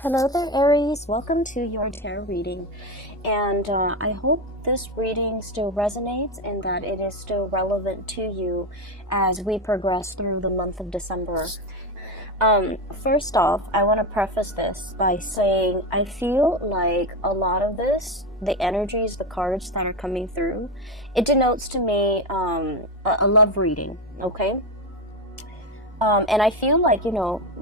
Hello there, Aries. Welcome to your tarot reading. And I hope this reading still resonates and that it is still relevant to you as we progress through the month of December. First off, I want to preface this by saying I feel like a lot of this, the energies, the cards that are coming through, it denotes to me a love reading, okay? And I feel like,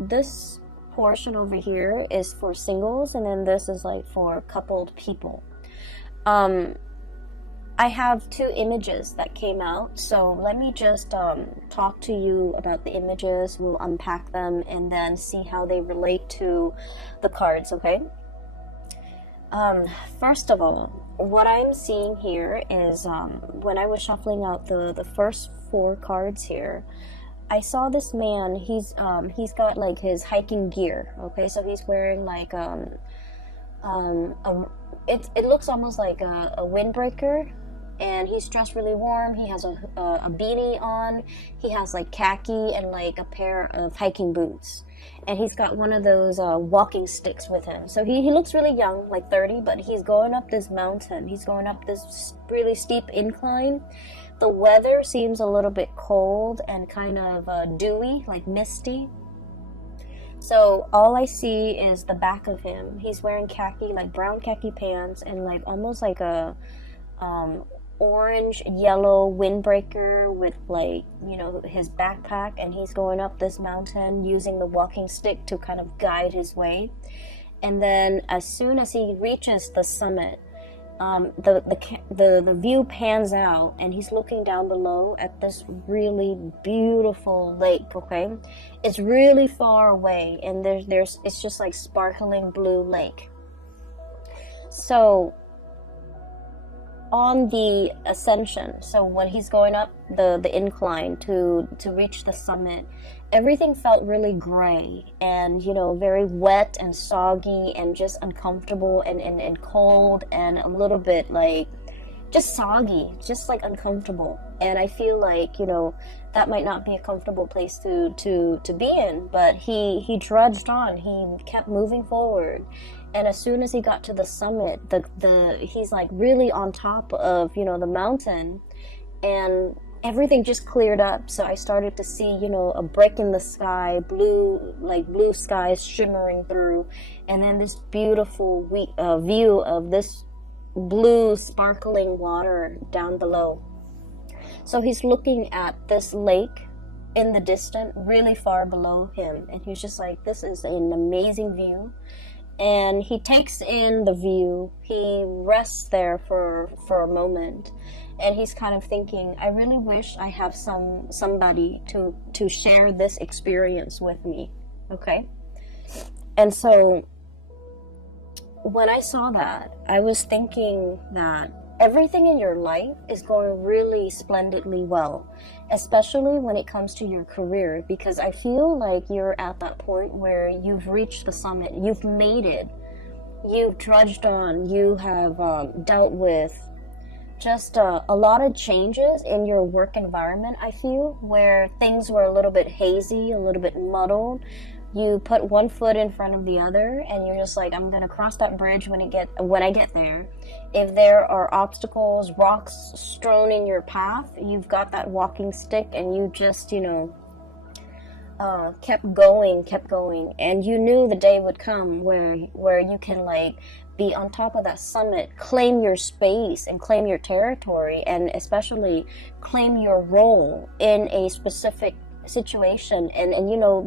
this portion over here is for singles, and then this is like for coupled people. I have two images that came out, so let me just talk to you about the images. We'll unpack them and then see how they relate to the cards, okay? First of all, what I'm seeing here is when I was shuffling out the first four cards here, I saw this man. He's got like his hiking gear. Okay, so he's wearing like it looks almost like a windbreaker, and he's dressed really warm. He has a beanie on. He has like khaki and like a pair of hiking boots, and he's got one of those walking sticks with him. So he looks really young, like 30, but he's going up this mountain. He's going up this really steep incline. The weather seems a little bit cold and kind of dewy, like misty. So all I see is the back of him. He's wearing khaki, like brown khaki pants, and like almost like a orange yellow windbreaker with like, his backpack, and he's going up this mountain using the walking stick to kind of guide his way. And then as soon as he reaches the summit, the view pans out, and he's looking down below at this really beautiful lake. Okay, it's really far away, and there's it's just like sparkling blue lake. So on the ascension, so when he's going up the incline to reach the summit, everything felt really gray and very wet and soggy and just uncomfortable and cold and a little bit like just soggy, just like uncomfortable. And I feel like that might not be a comfortable place to be in, but he trudged on. He kept moving forward. And as soon as he got to the summit, he's like really on top of the mountain, and everything just cleared up. So I started to see a break in the sky, blue skies shimmering through, and then this beautiful view of this blue sparkling water down below. So he's looking at this lake in the distance, really far below him, and he's just like, this is an amazing view. And he takes in the view. He rests there for a moment, and he's kind of thinking, I really wish I have somebody to share this experience with me. Okay? And so when I saw that, I was thinking that everything in your life is going really splendidly well, especially when it comes to your career, because I feel like you're at that point where you've reached the summit, you've made it, you've trudged on, you have dealt with just a lot of changes in your work environment. I feel where things were a little bit hazy, a little bit muddled. You put one foot in front of the other, and you're just like, I'm gonna cross that bridge when I get there. If there are obstacles, rocks strewn in your path, you've got that walking stick, and you just kept going, and you knew the day would come where you can like be on top of that summit, claim your space and claim your territory, and especially claim your role in a specific situation, and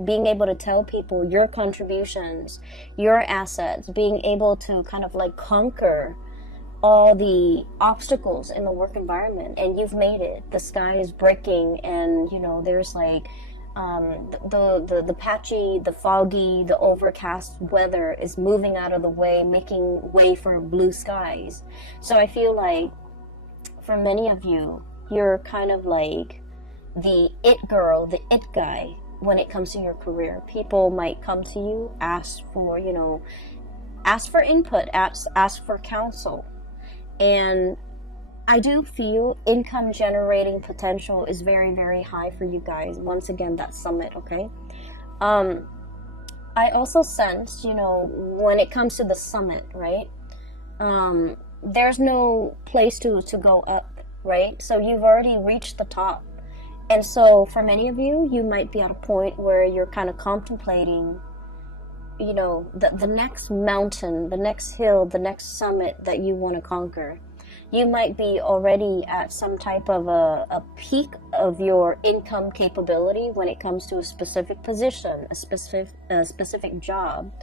being able to tell people your contributions, your assets, being able to kind of like conquer all the obstacles in the work environment. And you've made it. The sky is breaking, and there's like the patchy, the foggy, the overcast weather is moving out of the way, making way for blue skies. So I feel like for many of you, you're kind of like the it girl, the it guy when it comes to your career. People might come to you, ask for input, ask for counsel. And I do feel income generating potential is very, very high for you guys. Once again, that summit, okay? I also sense, when it comes to the summit, right? There's no place to go up, right? So you've already reached the top. And so for many of you, you might be at a point where you're kind of contemplating, the next mountain, the next hill, the next summit that you want to conquer. You might be already at some type of a peak of your income capability when it comes to a specific position, a specific job.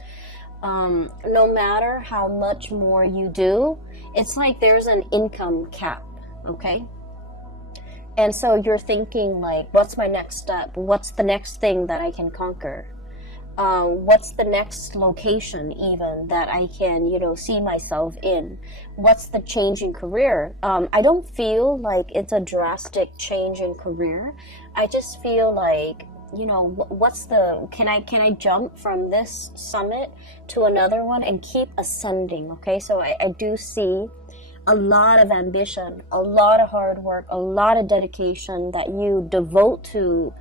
No matter how much more you do, it's like there's an income cap, okay? And so you're thinking like, what's my next step? What's the next thing that I can conquer? What's the next location even that I can, see myself in? What's the change in career? I don't feel like it's a drastic change in career. I just feel like, can I jump from this summit to another one and keep ascending? Okay, so I do see a lot of ambition, a lot of hard work, a lot of dedication that you devote to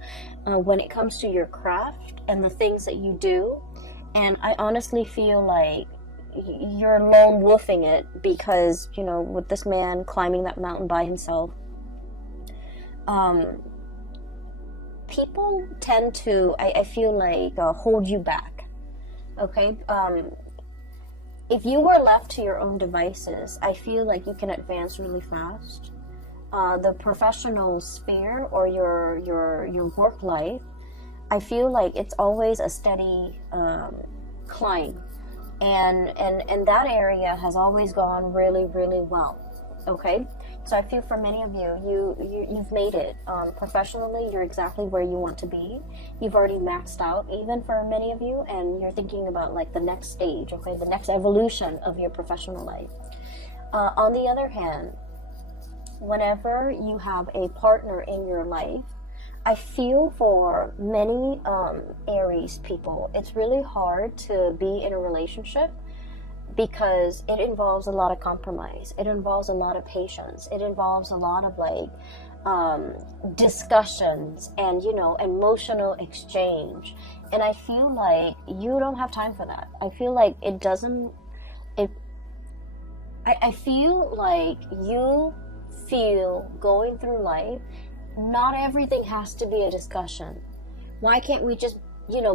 when it comes to your craft and the things that you do. And I honestly feel like you're lone wolfing it because, with this man climbing that mountain by himself, people tend to, I feel like, hold you back. Okay? If you were left to your own devices, I feel like you can advance really fast. The professional sphere or your work life, I feel like it's always a steady climb, and that area has always gone really, really well. Okay, so I feel for many of you've made it professionally. You're exactly where you want to be. You've already maxed out, even for many of you, and you're thinking about like the next stage, okay, the next evolution of your professional life. On the other hand, whenever you have a partner in your life, I feel for many Aries people, it's really hard to be in a relationship because it involves a lot of compromise. It involves a lot of patience. It involves a lot of discussions and, emotional exchange. And I feel like you don't have time for that. I feel like I feel like you feel going through life, not everything has to be a discussion. Why can't we just,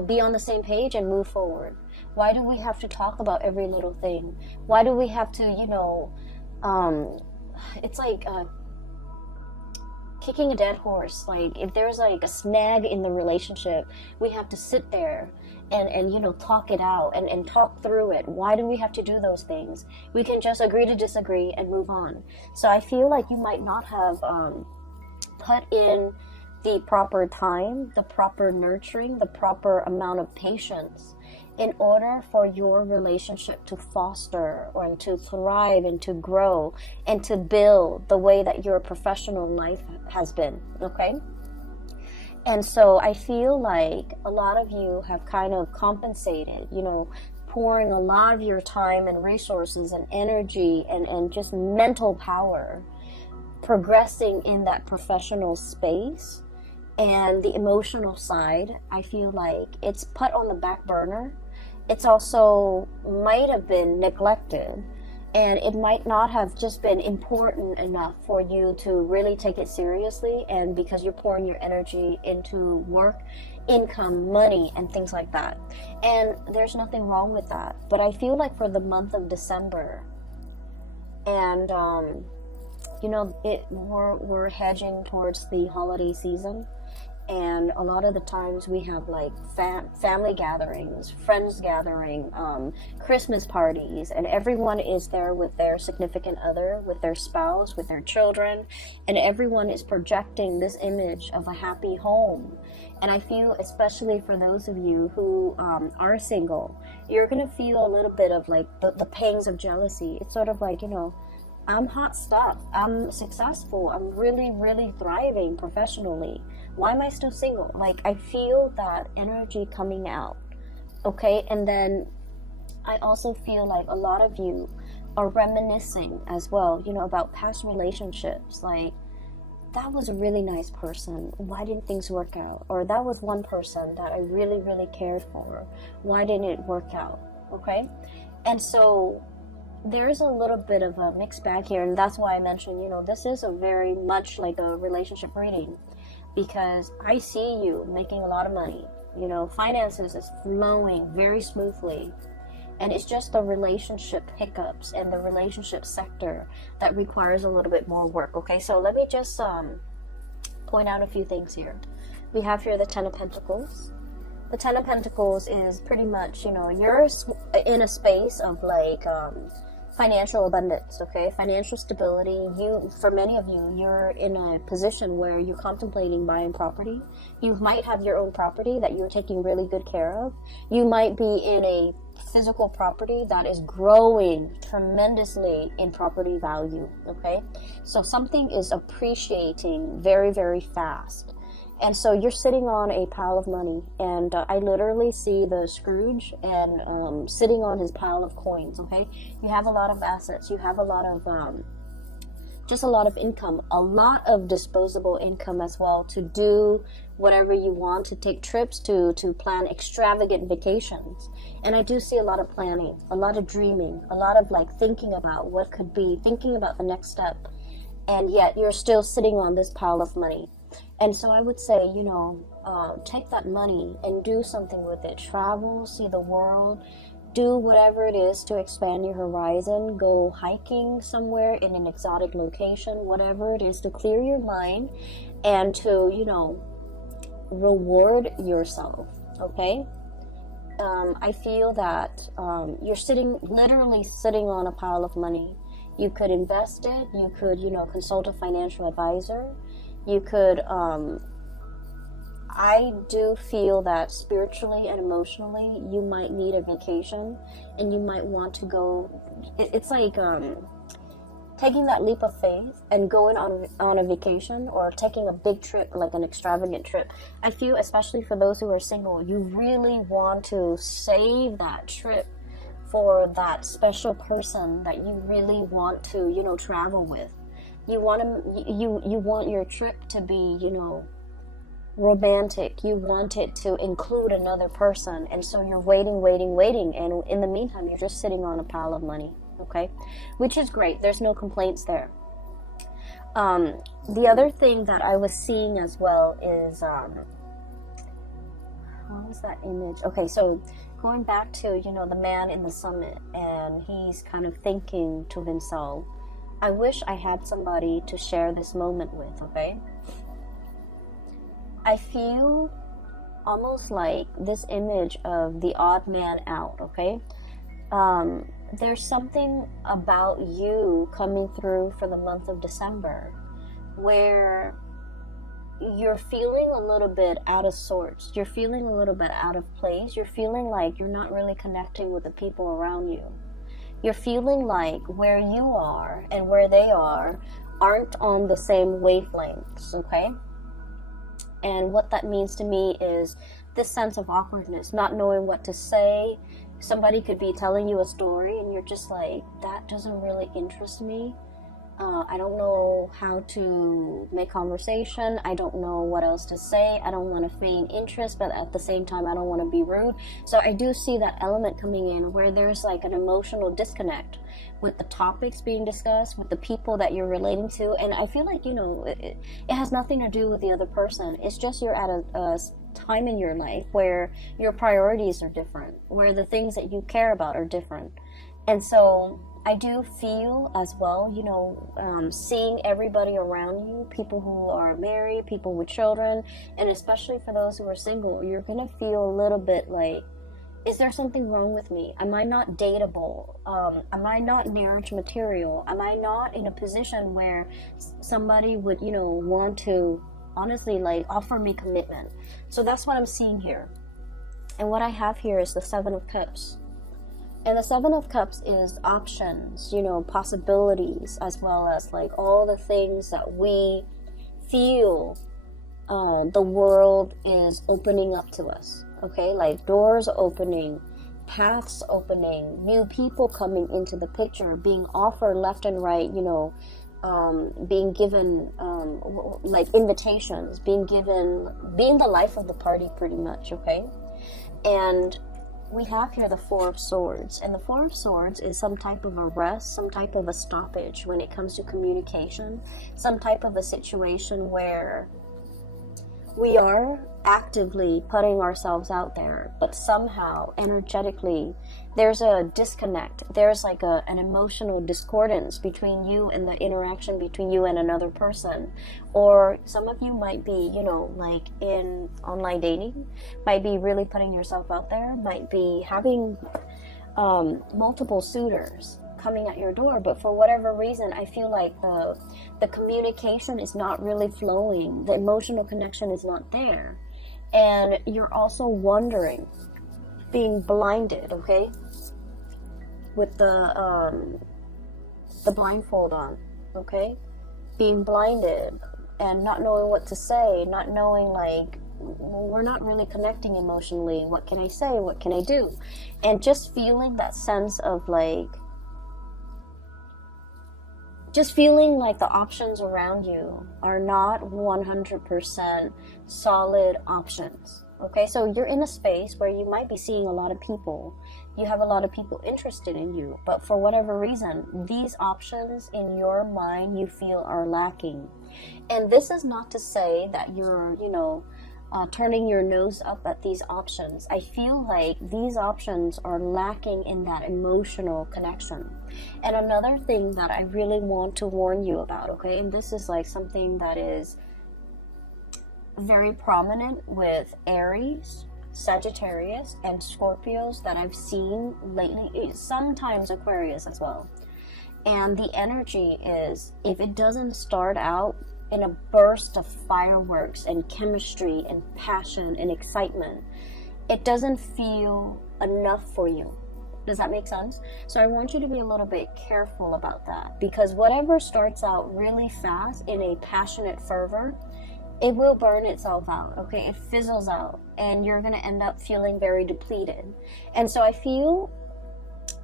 be on the same page and move forward? Why do we have to talk about every little thing? Why do we have to, it's like kicking a dead horse. Like if there's like a snag in the relationship, we have to sit there and talk it out and talk through it. Why do we have to do those things? We can just agree to disagree and move on. So I feel like you might not have put in the proper time, the proper nurturing, the proper amount of patience in order for your relationship to foster or to thrive and to grow and to build the way that your professional life has been, okay? And so I feel like a lot of you have kind of compensated, pouring a lot of your time and resources and energy and just mental power progressing in that professional space, and the emotional side, I feel like it's put on the back burner. It's also might have been neglected, and it might not have just been important enough for you to really take it seriously, and because you're pouring your energy into work, income, money, and things like that. And there's nothing wrong with that. But I feel like for the month of December, and we're hedging towards the holiday season, and a lot of the times we have like family gatherings, friends gathering, Christmas parties, and everyone is there with their significant other, with their spouse, with their children, and everyone is projecting this image of a happy home. And I feel, especially for those of you who are single, you're gonna feel a little bit of like the pangs of jealousy. It's sort of like, I'm hot stuff. I'm successful. I'm really, really thriving professionally. Why am I still single? Like, I feel that energy coming out. Okay. And then I also feel like a lot of you are reminiscing as well, about past relationships. Like, that was a really nice person. Why didn't things work out? Or that was one person that I really, really cared for. Why didn't it work out? Okay? And so there's a little bit of a mixed bag here, and that's why I mentioned, this is a very much like a relationship reading, because I see you making a lot of money. Finances is flowing very smoothly, and it's just the relationship hiccups and the relationship sector that requires a little bit more work. Okay, so let me just point out a few things here. We have here the Ten of Pentacles. The Ten of Pentacles is pretty much, you're in a space of like financial abundance, okay? Financial stability. For many of you, you're in a position where you're contemplating buying property. You might have your own property that you're taking really good care of. You might be in a physical property that is growing tremendously in property value, okay? So something is appreciating very, very fast. And so you're sitting on a pile of money, and I literally see the Scrooge and sitting on his pile of coins, okay? You have a lot of assets. You have a lot of, just a lot of income, a lot of disposable income as well to do whatever you want, to take trips, to plan extravagant vacations. And I do see a lot of planning, a lot of dreaming, a lot of like thinking about what could be, thinking about the next step. And yet you're still sitting on this pile of money. And so I would say, take that money and do something with it. Travel, see the world, do whatever it is to expand your horizon. Go hiking somewhere in an exotic location, whatever it is to clear your mind and to, reward yourself, okay? I feel that you're literally sitting on a pile of money. You could invest it. You could, consult a financial advisor. You could, I do feel that spiritually and emotionally, you might need a vacation, and you might want to go, it's like taking that leap of faith and going on a vacation, or taking a big trip, like an extravagant trip. I feel, especially for those who are single, you really want to save that trip for that special person that you really want to, travel with. You want your trip to be, romantic. You want it to include another person. And so you're waiting. And in the meantime, you're just sitting on a pile of money, okay? Which is great. There's no complaints there. The other thing that I was seeing as well is, what was that image? Okay, so going back to, the man in the summit, and he's kind of thinking to himself, I wish I had somebody to share this moment with, okay? I feel almost like this image of the odd man out, okay? There's something about you coming through for the month of December where you're feeling a little bit out of sorts. You're feeling a little bit out of place. You're feeling like you're not really connecting with the people around you. You're feeling like where you are and where they aren't on the same wavelengths, okay? And what that means to me is this sense of awkwardness, not knowing what to say. Somebody could be telling you a story and you're just like, that doesn't really interest me. I don't know how to make conversation. I don't know what else to say. I don't want to feign interest, but at the same time, I don't want to be rude. So I do see that element coming in where there's like an emotional disconnect with the topics being discussed, with the people that you're relating to. And I feel like, it has nothing to do with the other person. It's just you're at a time in your life where your priorities are different, where the things that you care about are different. And so I do feel as well, seeing everybody around you, people who are married, people with children, and especially for those who are single, you're going to feel a little bit like, is there something wrong with me? Am I not dateable? Am I not marriage material? Am I not in a position where somebody would, want to honestly like offer me commitment? So that's what I'm seeing here. And what I have here is the Seven of Cups. And the Seven of Cups is options, possibilities, as well as like all the things that we feel the world is opening up to us, okay? Like doors opening, paths opening, new people coming into the picture, being offered left and right, being given like invitations, being the life of the party pretty much, okay? And we have here the Four of Swords, and the Four of Swords is some type of a rest, some type of a stoppage when it comes to communication, some type of a situation where we are actively putting ourselves out there, but somehow energetically there's a disconnect. There's like an emotional discordance between you and the interaction between you and another person. Or some of you might be, you know, like in online dating, might be really putting yourself out there, might be having multiple suitors coming at your door, but for whatever reason I feel like the communication is not really flowing, the emotional connection is not there, and you're also wondering, being blinded, okay, with the blindfold on, okay, being blinded and not knowing what to say, not knowing, like, we're not really connecting emotionally, what can I say, what can I do, and just feeling that sense of like, just feeling like the options around you are not 100% solid options. Okay, so you're in a space where you might be seeing a lot of people. You have a lot of people interested in you, but for whatever reason, these options in your mind you feel are lacking. And this is not to say that you're, you know, turning your nose up at these options. I feel like these options are lacking in that emotional connection. And another thing that I really want to warn you about, okay, and this is like something that is very prominent with Aries, Sagittarius, and Scorpios that I've seen lately, sometimes Aquarius as well. And the energy is, if it doesn't start out in a burst of fireworks and chemistry and passion and excitement, it doesn't feel enough for you. Does that make sense? So I want you to be a little bit careful about that, because whatever starts out really fast in a passionate fervor, it will burn itself out, okay? It fizzles out, and you're going to end up feeling very depleted. And so I feel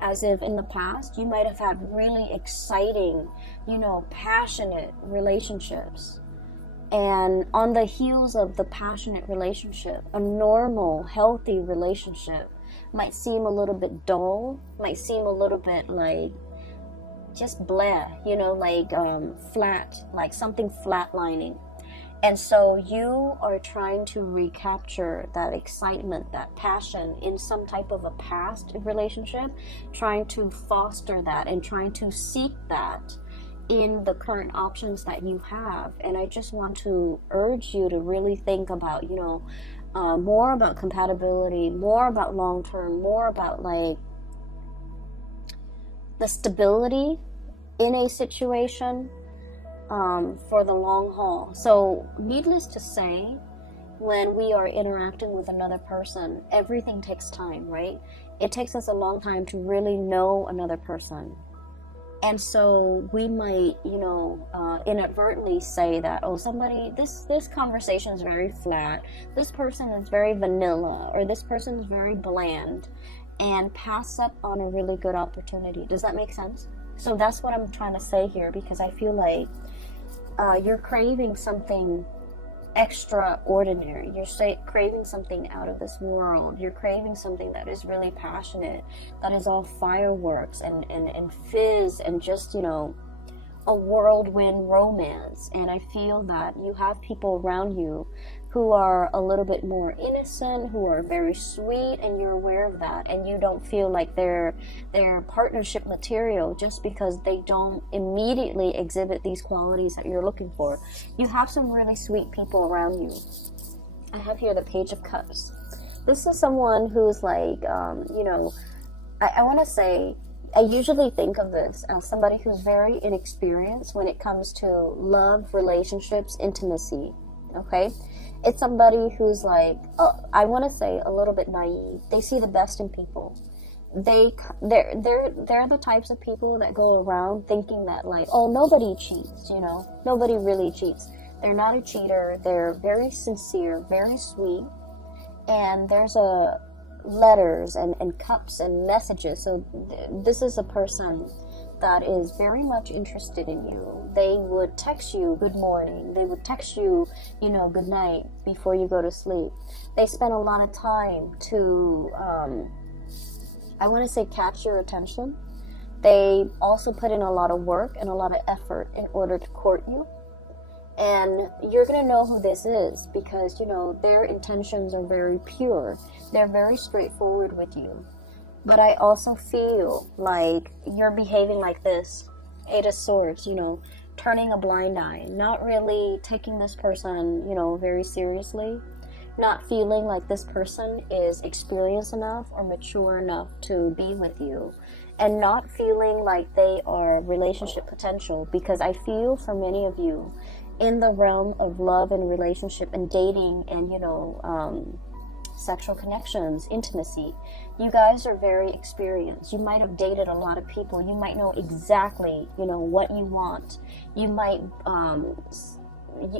as if in the past you might have had really exciting, you know, passionate relationships, and on the heels of the passionate relationship, a normal, healthy relationship might seem a little bit dull, might seem a little bit like just blah, you know, like flat, like something flatlining. And so you are trying to recapture that excitement, that passion in some type of a past relationship, trying to foster that and trying to seek that in the current options that you have. And I just want to urge you to really think about, you know, more about compatibility, more about long-term, more about like the stability in a situation, for the long haul. So needless to say, when we are interacting with another person, everything takes time, right? It takes us a long time to really know another person. And so we might, you know, inadvertently say that, oh, somebody, this conversation is very flat, this person is very vanilla, or this person is very bland, and pass up on a really good opportunity. Does that make sense? So that's what I'm trying to say here, because I feel like you're craving something extraordinary. You're craving something out of this world. You're craving something that is really passionate, that is all fireworks and fizz and just, you know, a whirlwind romance. And I feel that you have people around you who are a little bit more innocent, who are very sweet, and you're aware of that, and you don't feel like they're partnership material just because they don't immediately exhibit these qualities that you're looking for. You have some really sweet people around you. I have here the Page of Cups. This is someone who's like, you know, I want to say, I usually think of this as somebody who's very inexperienced when it comes to love, relationships, intimacy, okay? It's somebody who's like, oh, I want to say a little bit naive. They see the best in people. They're the types of people that go around thinking that like, oh, nobody cheats, you know, nobody really cheats. They're not a cheater. They're very sincere, very sweet, and there's letters and cups and messages. So this is a person that is very much interested in you. They would text you good morning. They would text you, you know, good night before you go to sleep. They spend a lot of time to, I want to say, catch your attention. They also put in a lot of work and a lot of effort in order to court you. And you're going to know who this is because, you know, their intentions are very pure. They're very straightforward with you. But I also feel like you're behaving like this. 8 of Swords, you know, turning a blind eye. Not really taking this person, you know, very seriously. Not feeling like this person is experienced enough or mature enough to be with you. And not feeling like they are relationship potential. Because I feel for many of you, in the realm of love and relationship and dating and, you know, sexual connections, intimacy, you guys are very experienced. You might have dated a lot of people. You might know exactly, you know, what you want. You might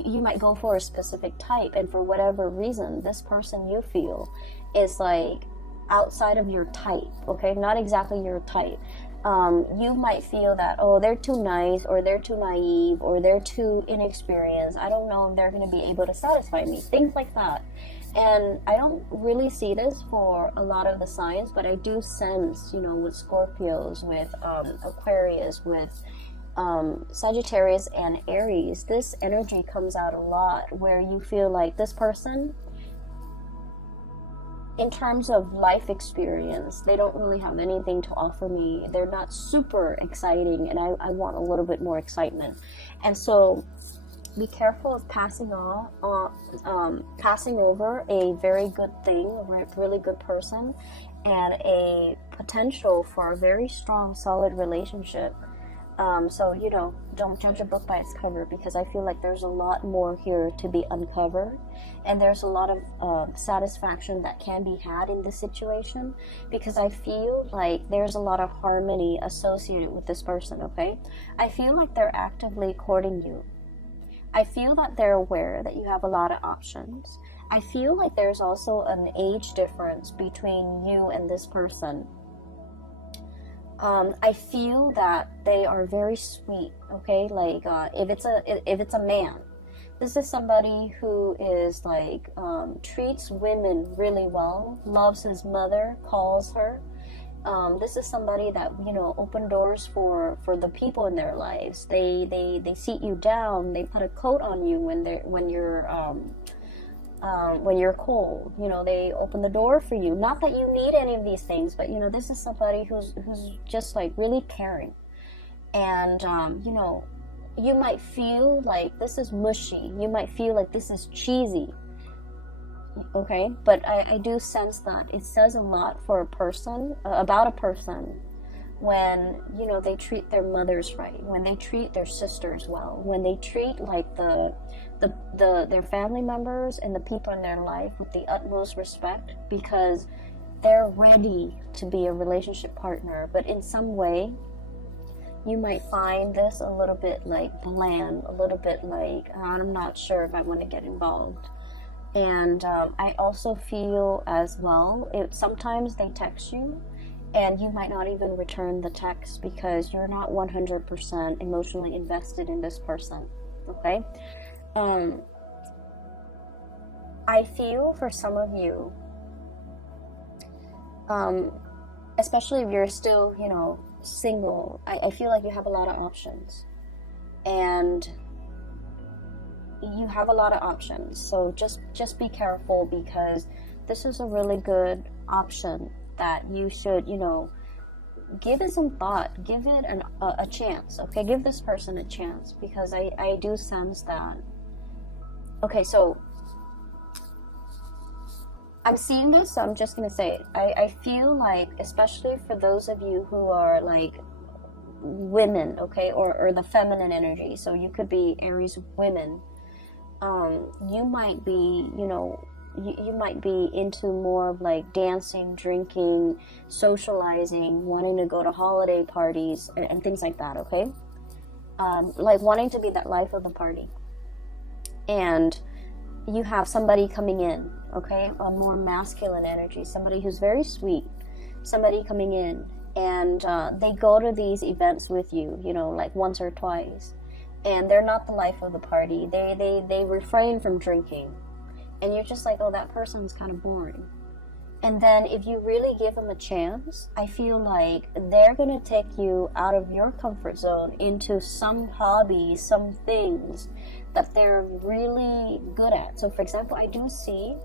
you might go for a specific type, and for whatever reason, this person you feel is like outside of your type, okay? Not exactly your type. You might feel that, oh, they're too nice, or they're too naive, or they're too inexperienced. I don't know if they're going to be able to satisfy me. Things like that. And I don't really see this for a lot of the signs, but I do sense, you know, with Scorpios, with Aquarius, with Sagittarius and Aries, this energy comes out a lot where you feel like this person, in terms of life experience, they don't really have anything to offer me. They're not super exciting, and I want a little bit more excitement. And so be careful of passing over a very good thing, a really good person, and a potential for a very strong, solid relationship. So, you know, don't judge a book by its cover, because I feel like there's a lot more here to be uncovered, and there's a lot of satisfaction that can be had in this situation, because I feel like there's a lot of harmony associated with this person, okay? I feel like they're actively courting you. I feel that they're aware that you have a lot of options. I feel like there's also an age difference between you and this person. I feel that they are very sweet, okay? Like, if it's a man, this is somebody who is like, treats women really well, loves his mother, calls her. This is somebody that, you know, open doors for the people in their lives. They seat you down. They put a coat on you when you're cold. You know, they open the door for you. Not that you need any of these things, but, you know, this is somebody who's just like really caring. And you know, you might feel like this is mushy. You might feel like this is cheesy. Okay, but I do sense that it says a lot for a person, about a person, when, you know, they treat their mothers right, when they treat their sisters well, when they treat like their family members and the people in their life with the utmost respect, because they're ready to be a relationship partner. But in some way, you might find this a little bit like bland, a little bit like, I'm not sure if I want to get involved. And I also feel as well, sometimes they text you and you might not even return the text because you're not 100% emotionally invested in this person, okay? I feel for some of you, especially if you're still, you know, single, I feel like you have a lot of options. And you have a lot of options, so just be careful, because this is a really good option that you should, you know, give it some thought, give it a chance, okay? Give this person a chance, because I do sense that. Okay, so I'm seeing this, so I'm just gonna say it. I feel like, especially for those of you who are like women, okay, or the feminine energy, so you could be Aries women, you might be, you know, you might be into more of like dancing, drinking, socializing, wanting to go to holiday parties and things like that, okay? Like wanting to be that life of the party. And you have somebody coming in, okay? A more masculine energy, somebody who's very sweet, somebody coming in, and they go to these events with you, you know, like once or twice, and they're not the life of the party. They refrain from drinking, and you're just like, oh, that person's kind of boring. And then if you really give them a chance, I feel like they're going to take you out of your comfort zone into some hobby, some things that they're really good at. So for example, I do see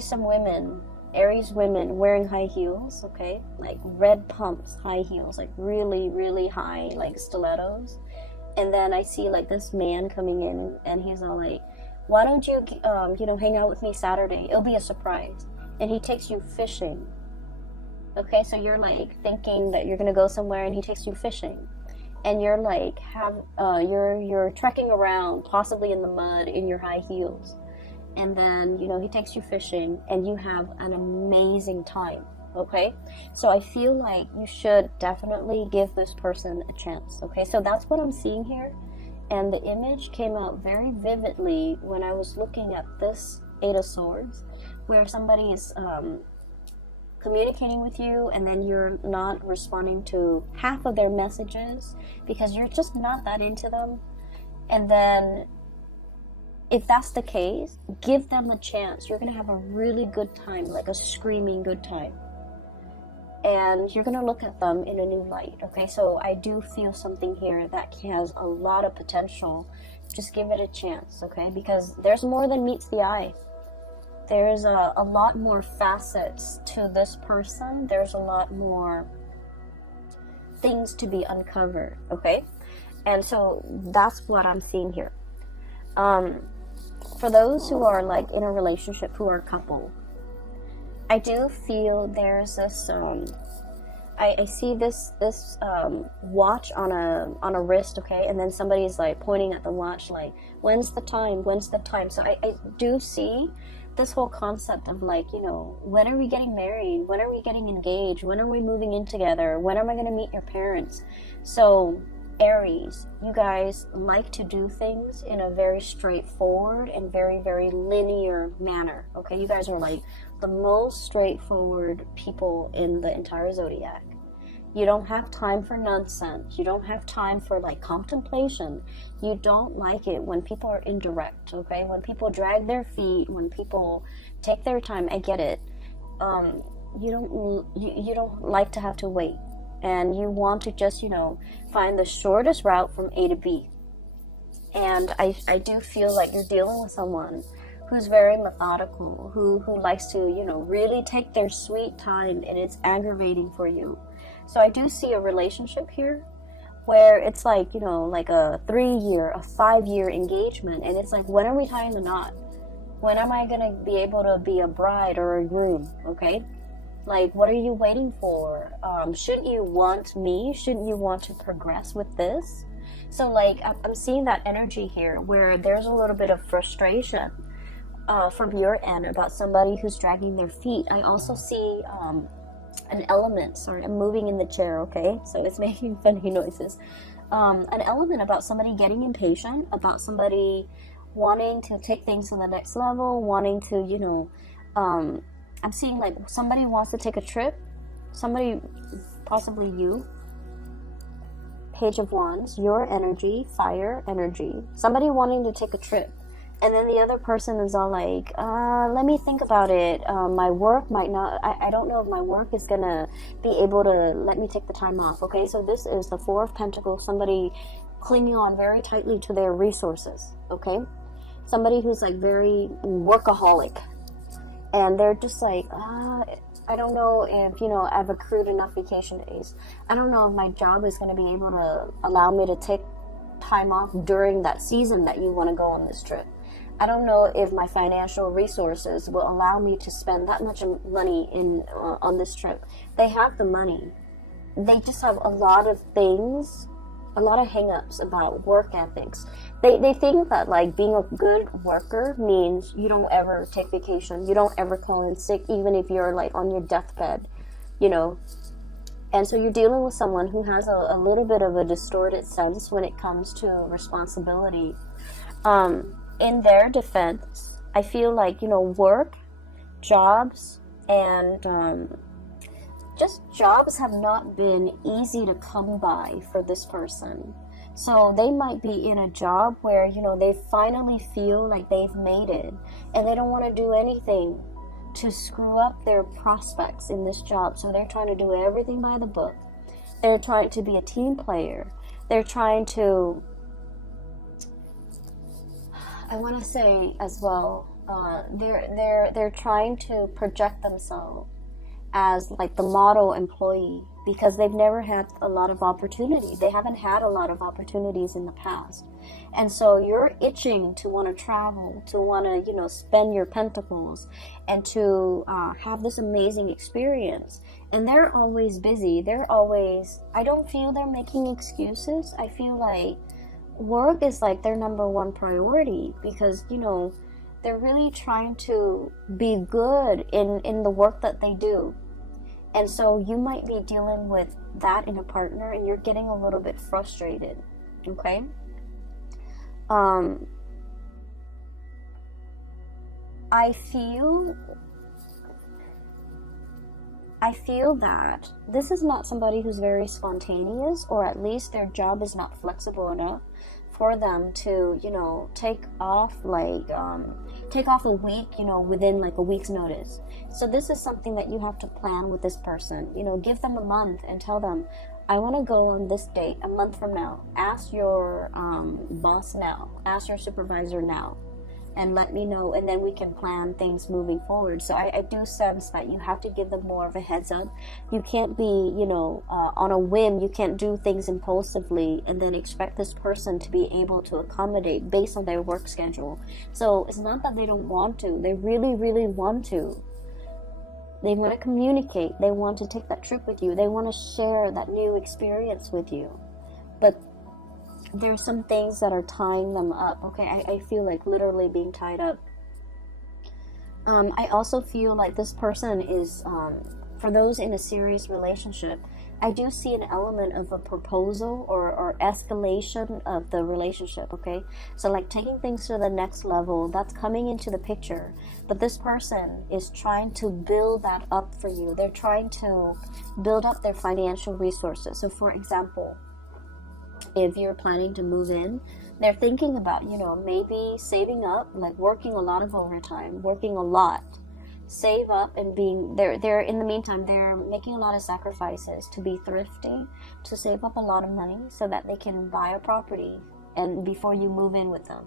some women, Aries women, wearing high heels, okay? Like red pumps, high heels, like really, really high, like stilettos. And then I see like this man coming in, and he's all like, why don't you, hang out with me Saturday? It'll be a surprise. And he takes you fishing. Okay, so you're like thinking that you're gonna go somewhere, and he takes you fishing. And you're like, you're trekking around, possibly in the mud, in your high heels. And then, he takes you fishing, and you have an amazing time. Okay, so I feel like you should definitely give this person a chance. Okay, so that's what I'm seeing here. And the image came out very vividly when I was looking at this Eight of Swords, where somebody is communicating with you, and then you're not responding to half of their messages because you're just not that into them. And then if that's the case, give them a chance. You're going to have a really good time, like a screaming good time. And you're going to look at them in a new light, okay? So I do feel something here that has a lot of potential. Just give it a chance, okay? Because there's more than meets the eye. There's a lot more facets to this person. There's a lot more things to be uncovered, okay? And so that's what I'm seeing here. For those who are like in a relationship, who are a couple, I do feel there's this I see this watch on a wrist, okay, and then somebody's like pointing at the watch like, when's the time, so I do see this whole concept of like, when are we getting married, when are we getting engaged, when are we moving in together, when am I going to meet your parents? So Aries, you guys like to do things in a very straightforward and very, very linear manner, okay? You guys are like the most straightforward people in the entire zodiac. You don't have time for nonsense. You don't have time for like contemplation. You don't like it when people are indirect, okay? When people drag their feet, when people take their time, I get it. You don't like to have to wait. And you want to just, find the shortest route from A to B. And I do feel like you're dealing with someone who's very methodical, who likes to, really take their sweet time, and it's aggravating for you. So I do see a relationship here where it's like, like a 3-year, a 5-year engagement, and it's like, when are we tying the knot? When am I going to be able to be a bride or a groom, okay? Like, what are you waiting for? Shouldn't you want me? Shouldn't you want to progress with this? So, like, I'm seeing that energy here where there's a little bit of frustration from your end about somebody who's dragging their feet. I also see an element. Sorry, I'm moving in the chair, okay? So it's making funny noises. An element about somebody getting impatient, about somebody wanting to take things to the next level, wanting to, I'm seeing like somebody wants to take a trip, somebody, possibly you, Page of Wands, your energy, fire energy, somebody wanting to take a trip, and then the other person is all like, let me think about it, my work might not, I don't know if my work is gonna be able to let me take the time off, okay? So this is the Four of Pentacles, somebody clinging on very tightly to their resources, okay? Somebody who's like very workaholic. And they're just like, I don't know if, I've accrued enough vacation days. I don't know if my job is going to be able to allow me to take time off during that season that you want to go on this trip. I don't know if my financial resources will allow me to spend that much money on this trip. They have the money. They just have a lot of things, a lot of hang-ups about work ethics. They think that like being a good worker means you don't ever take vacation, you don't ever call in sick, even if you're like on your deathbed, And so you're dealing with someone who has a little bit of a distorted sense when it comes to responsibility. In their defense, I feel like, work, jobs, And just jobs have not been easy to come by for this person. So they might be in a job where, you know, they finally feel like they've made it, and they don't want to do anything to screw up their prospects in this job. So they're trying to do everything by the book. They're trying to be a team player. They're trying to, I want to say as well, they're trying to project themselves as like the model employee, because they've never had a lot of opportunity. They haven't had a lot of opportunities in the past. And so you're itching to want to travel, to want to, you know, spend your pentacles and to have this amazing experience. And they're always busy. They're always, I don't feel they're making excuses. I feel like work is like their number one priority, because, you know, they're really trying to be good in the work that they do. And so you might be dealing with that in a partner, and you're getting a little bit frustrated, okay? I feel that this is not somebody who's very spontaneous, or at least their job is not flexible enough for them to, you know, take off a week, you know, within like a week's notice. So this is something that you have to plan with this person. You know, give them a month and tell them, I want to go on this date a month from now. Ask your boss now. Ask your supervisor now. And let me know, and then we can plan things moving forward. So I do sense that you have to give them more of a heads up. You can't be, you know, on a whim. You can't do things impulsively and then expect this person to be able to accommodate based on their work schedule. So it's not that they don't want to. They really, really want to. They want to communicate. They want to take that trip with you. They want to share that new experience with you. But there's some things that are tying them up, okay? I feel like literally being tied up. I also feel like this person is, for those in a serious relationship, I do see an element of a proposal or escalation of the relationship, okay? So like taking things to the next level, that's coming into the picture. But this person is trying to build that up for you. They're trying to build up their financial resources. So for example, if you're planning to move in, they're thinking about, you know, maybe saving up, like working a lot of overtime, working a lot, save up, and being they're in the meantime, they're making a lot of sacrifices to be thrifty, to save up a lot of money so that they can buy a property and before you move in with them.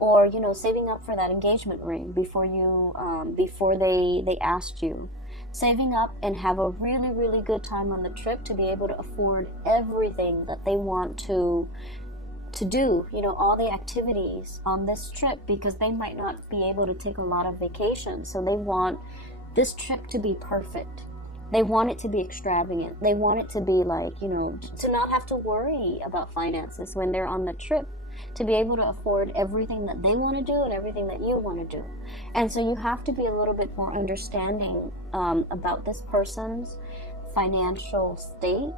Or, you know, saving up for that engagement ring before you before they asked you. Saving up and have a really, really good time on the trip to be able to afford everything that they want to do, you know, all the activities on this trip, because they might not be able to take a lot of vacations. So they want this trip to be perfect. They want it to be extravagant. They want it to be like, you know, to not have to worry about finances when they're on the trip, to be able to afford everything that they want to do and everything that you want to do. And so you have to be a little bit more understanding about this person's financial state.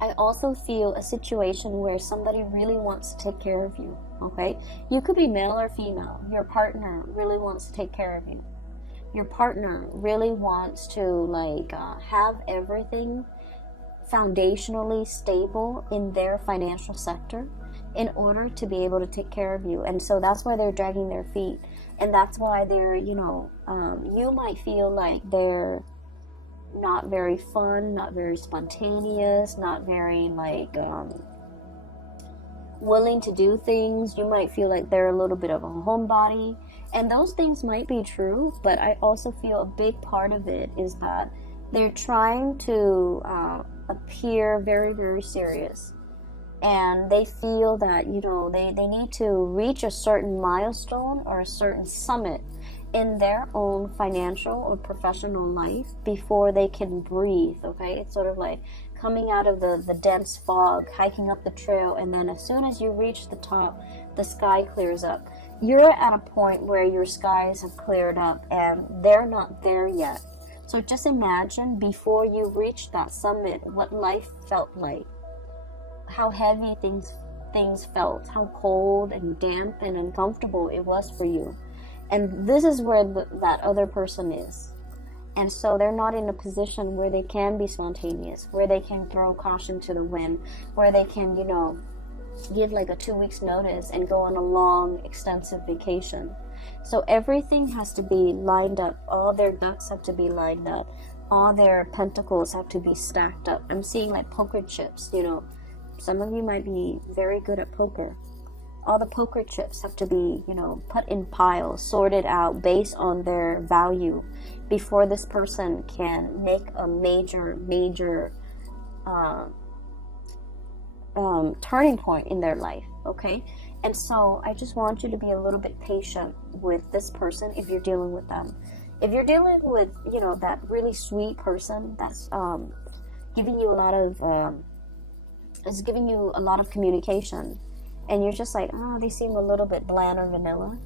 I also feel a situation where somebody really wants to take care of you, okay? You could be male or female. Your partner really wants to take care of you. Your partner really wants to like have everything foundationally stable in their financial sector in order to be able to take care of you. And so that's why they're dragging their feet. And that's why they're, you know, you might feel like they're not very fun, not very spontaneous, not very like willing to do things. You might feel like they're a little bit of a homebody. And those things might be true, but I also feel a big part of it is that they're trying to appear very, very serious. And they feel that, you know, they need to reach a certain milestone or a certain summit in their own financial or professional life before they can breathe, okay? It's sort of like coming out of the dense fog, hiking up the trail, and then as soon as you reach the top, the sky clears up. You're at a point where your skies have cleared up and they're not there yet. So just imagine before you reach that summit, what life felt like. How heavy things felt, how cold and damp and uncomfortable it was for you. And this is where that other person is. And so they're not in a position where they can be spontaneous, where they can throw caution to the wind, where they can, you know, give like a 2 weeks notice and go on a long, extensive vacation. So everything has to be lined up. All their ducks have to be lined up. All their pentacles have to be stacked up. I'm seeing like poker chips, you know. Some of you might be very good at poker. All the poker chips have to be, you know, put in piles, sorted out based on their value before this person can make a major turning point in their life, okay? And so I just want you to be a little bit patient with this person if you're dealing with them. If you're dealing with, you know, that really sweet person that's giving you a lot of is giving you a lot of communication, and you're just like, oh, they seem a little bit bland or vanilla,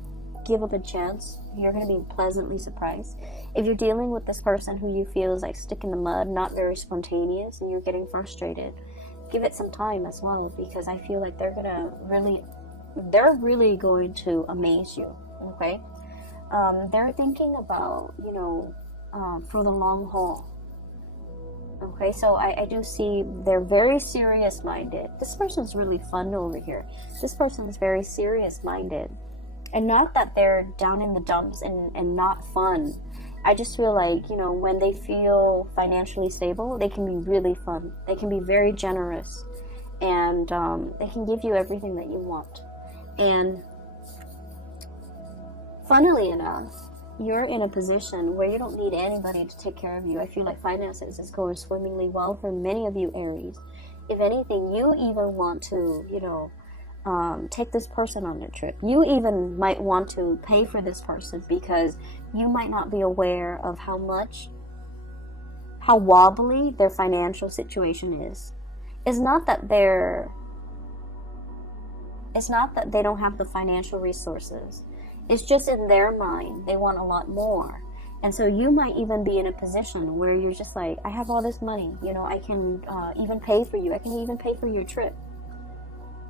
give them a chance. You're going to be pleasantly surprised. If you're dealing with this person who you feel is like stick in the mud, not very spontaneous, and you're getting frustrated, give it some time as well, because I feel like they're really going to amaze you, okay? They're thinking about, you know, for the long haul. Okay, so I do see they're very serious-minded. This person's really fun over here. This person is very serious-minded. And not that they're down in the dumps and not fun. I just feel like, you know, when they feel financially stable, they can be really fun. They can be very generous. And they can give you everything that you want. And funnily enough, you're in a position where you don't need anybody to take care of you. I feel like finances is going swimmingly well for many of you Aries. If anything, you even want to, you know, take this person on their trip. You even might want to pay for this person because you might not be aware of how wobbly their financial situation is. It's not that they don't have the financial resources. It's just in their mind, they want a lot more. And so you might even be in a position where you're just like, I have all this money, you know, I can even pay for you. I can even pay for your trip.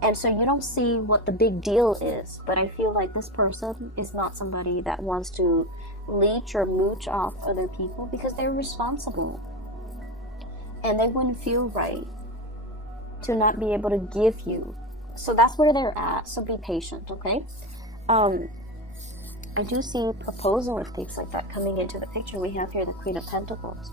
And so you don't see what the big deal is. But I feel like this person is not somebody that wants to leech or mooch off other people because they're responsible. And they wouldn't feel right to not be able to give you. So that's where they're at. So be patient, okay? I do see proposal and things like that coming into the picture. We have here the Queen of Pentacles.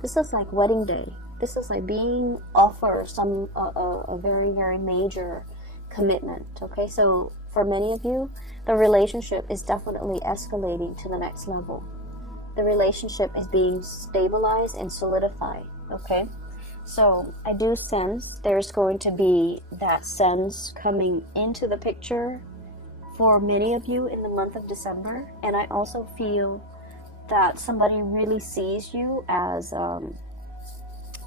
This is like wedding day. This is like being offered some a very, very major commitment. Okay, so for many of you, the relationship is definitely escalating to the next level. The relationship is being stabilized and solidified. Okay, so I do sense there's going to be that sense coming into the picture for many of you in the month of December. And I also feel that somebody really sees you as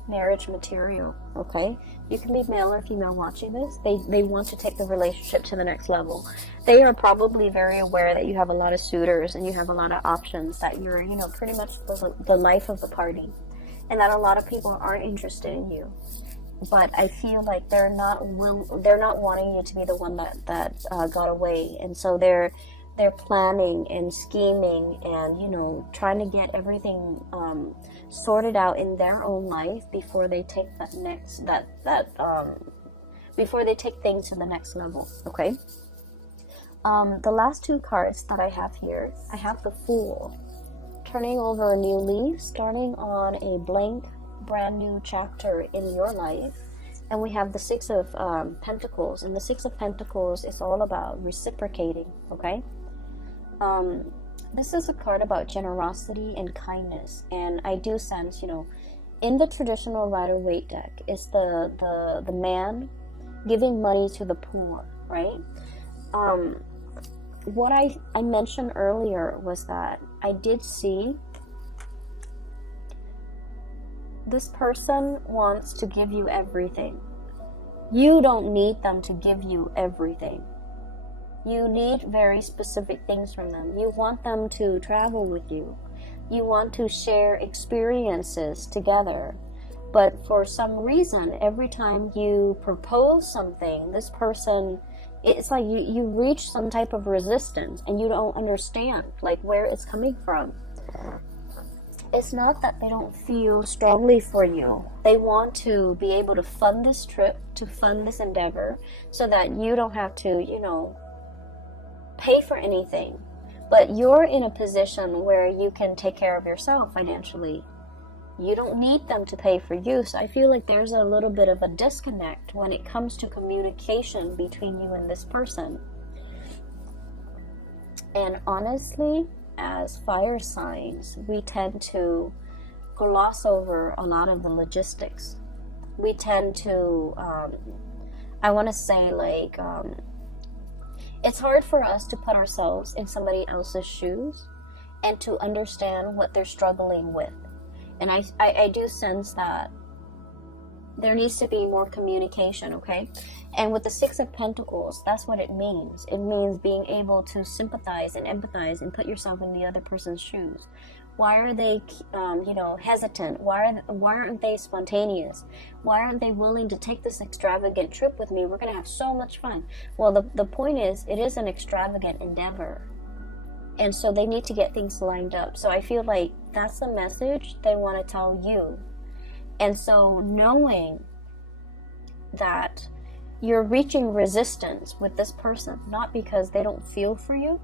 marriage material, okay? You can be male or female watching this. They want to take the relationship to the next level. They are probably very aware that you have a lot of suitors and you have a lot of options, that you're, you know, pretty much the life of the party, and that a lot of people aren't interested in you. But I feel like they're not wanting you to be the one that got away, and so they're planning and scheming and, you know, trying to get everything sorted out in their own life before they take before they take things to the next level. Okay. The last two cards that I have here, I have the Fool, turning over a new leaf, starting on a blank brand new chapter in your life. And we have the Six of Pentacles, and the Six of Pentacles is all about reciprocating. Okay, this is a card about generosity and kindness, and I do sense, you know, in the traditional Rider-Waite deck, it's the man giving money to the poor, right? What I mentioned earlier was that I did see this person wants to give you everything. You don't need them to give you everything. You need very specific things from them. You want them to travel with you. You want to share experiences together. But for some reason, every time you propose something, this person, it's like you reach some type of resistance and you don't understand like where it's coming from. it's not that they don't feel strongly for you. They want to be able to fund this trip, to fund this endeavor, so that you don't have to, you know, pay for anything. But you're in a position where you can take care of yourself financially. You don't need them to pay for you. So I feel like there's a little bit of a disconnect when it comes to communication between you and this person. And honestly, as fire signs, we tend to gloss over a lot of the logistics. We tend to, I want to say, like, it's hard for us to put ourselves in somebody else's shoes and to understand what they're struggling with. And I do sense that there needs to be more communication, okay? And with the Six of Pentacles, that's what it means. It means being able to sympathize and empathize and put yourself in the other person's shoes. Why are they, hesitant? Why aren't they spontaneous? Why aren't they willing to take this extravagant trip with me? We're going to have so much fun. Well, the point is, it is an extravagant endeavor. And so they need to get things lined up. So I feel like that's the message they want to tell you. And so knowing that you're reaching resistance with this person, not because they don't feel for you,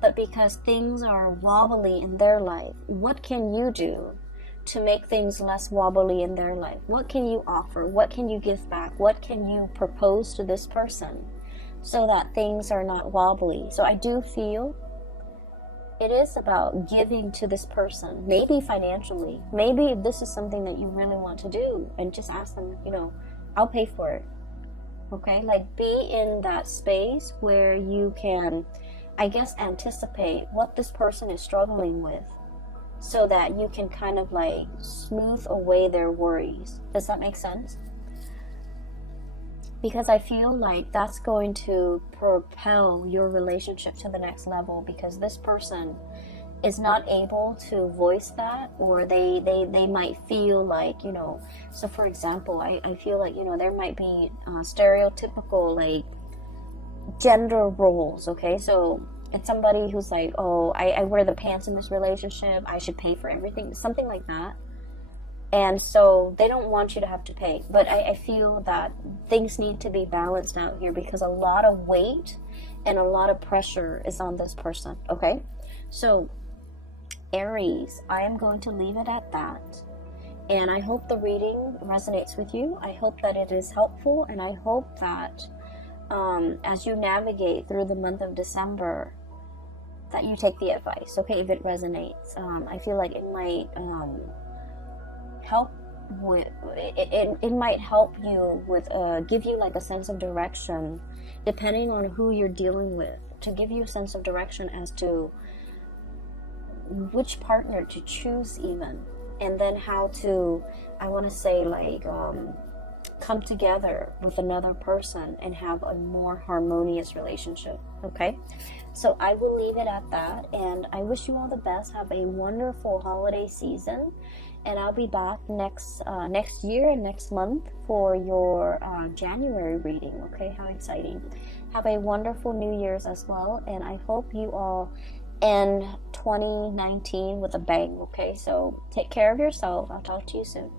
but because things are wobbly in their life. What can you do to make things less wobbly in their life? What can you offer? What can you give back? What can you propose to this person so that things are not wobbly? So I do feel it is about giving to this person, maybe financially. Maybe if this is something that you really want to do, and just ask them, I'll pay for it. Okay? Like, be in that space where you can, I guess, anticipate what this person is struggling with so that you can kind of like smooth away their worries. Does that make sense? Because I feel like that's going to propel your relationship to the next level, because this person is not able to voice that, or they might feel like, so for example, I feel like, there might be stereotypical like gender roles, okay? So it's somebody who's like, oh, I wear the pants in this relationship, I should pay for everything, something like that. And so they don't want you to have to pay. But I feel that things need to be balanced out here, because a lot of weight and a lot of pressure is on this person, okay? So, Aries, I am going to leave it at that. And I hope the reading resonates with you. I hope that it is helpful. And I hope that as you navigate through the month of December, that you take the advice, okay, if it resonates. I feel like it might... help with it might help you with give you like a sense of direction, depending on who you're dealing with, to give you a sense of direction as to which partner to choose even, and then how to, I want to say, like come together with another person and have a more harmonious relationship. Okay, so I will leave it at that, and I wish you all the best. Have a wonderful holiday season. And I'll be back next year and next month for your January reading. Okay, how exciting. Have a wonderful New Year's as well. And I hope you all end 2019 with a bang. Okay, so take care of yourself. I'll talk to you soon.